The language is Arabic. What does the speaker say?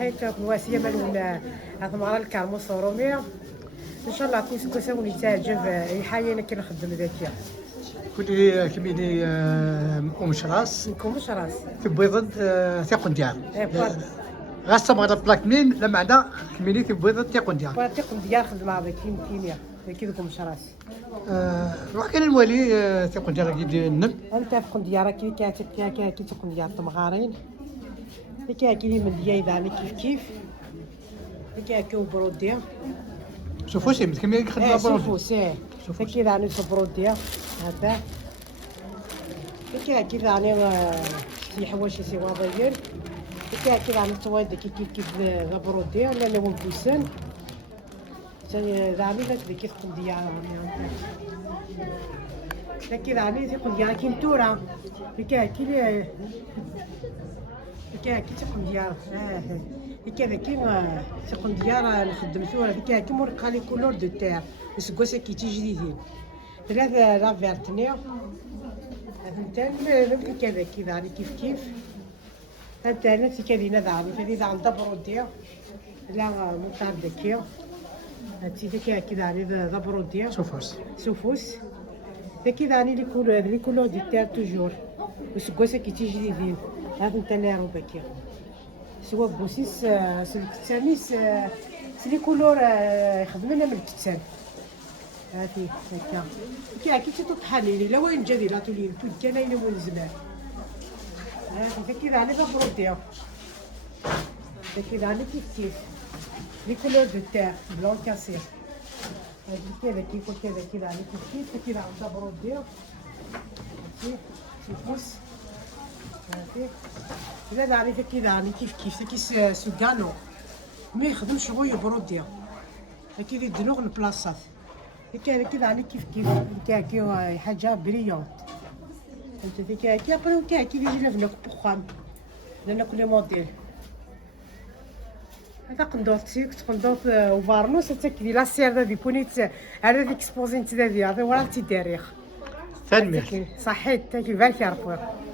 صحيت كواسيه مالون هاد المرة الكرموس رومي ان شاء الله كوسكوسه ونتعجب يحايل كي نخدم ذاتيا كلي كميني ام شراس نكونش راس تبيض تيقون ديال فوالا غاسه مغرب بلاك منين لا معنا كميني تبيض تيقون ديال فاتيق ديال خدمه هذا كيميا كي نكونش راس روح كان الوالي تيقون ديال كي النب انت تكون ديال كي تكون ديال الطمغارين كي من ديال يعني كيف كي بروديه شوفوا شي كميني كيخدموا شوفوا سي كي يعني بروديه هذا كي يعني شي حوايج شي وضعيين كي يعني تواد كيف بروديه ولا هو مكوسن ثاني يعني ذاك تكون ديال لكن يعني تكون ديال كينتورا كي تكون ديال كذا كيما تكون ديال نخدم فيها كي مرقه لي كولور دو تير سكوسه كي تيجي جديدين ثلاثه لا فيرتنيا فهمتني كذا يعني كيف انت نفسي كذا دعني كذا عندها بروديه لا مطار دكيا هاتي كذا يعني ذا بروديه سوفوس كذا يعني لي كولور دي تير توجور وسكوسه كي تيجي جديدين هذا انت اللي روباكيا سوا بوسيس سلكتانيس سلي كولور يخدمنا من الكتان هاتي هكا كي تطحني لي لا وين جا لا تولي كان اين وين زمان هاتي كذا على بروديا كذا على كيف لي كولور دو تير بلون كاسير هادي كذا على كيف كذا عندها بروديا هاتي سوفوس هاتي إذا داري كي داري كيف كي سوغانو ما يخدمش شغل بروديا كي يديروا البلاصات كي داري كيف كي حاجه بريونت انت كي ابري كي يجي لك بوخام لان كل موديل هذا قندوط وفارنوس تاكدي لا سير دي بونيت على ديك اكسبوزين تاع هذا ولا تي داريخ تنمير صحيت تاكي بالك يا ربي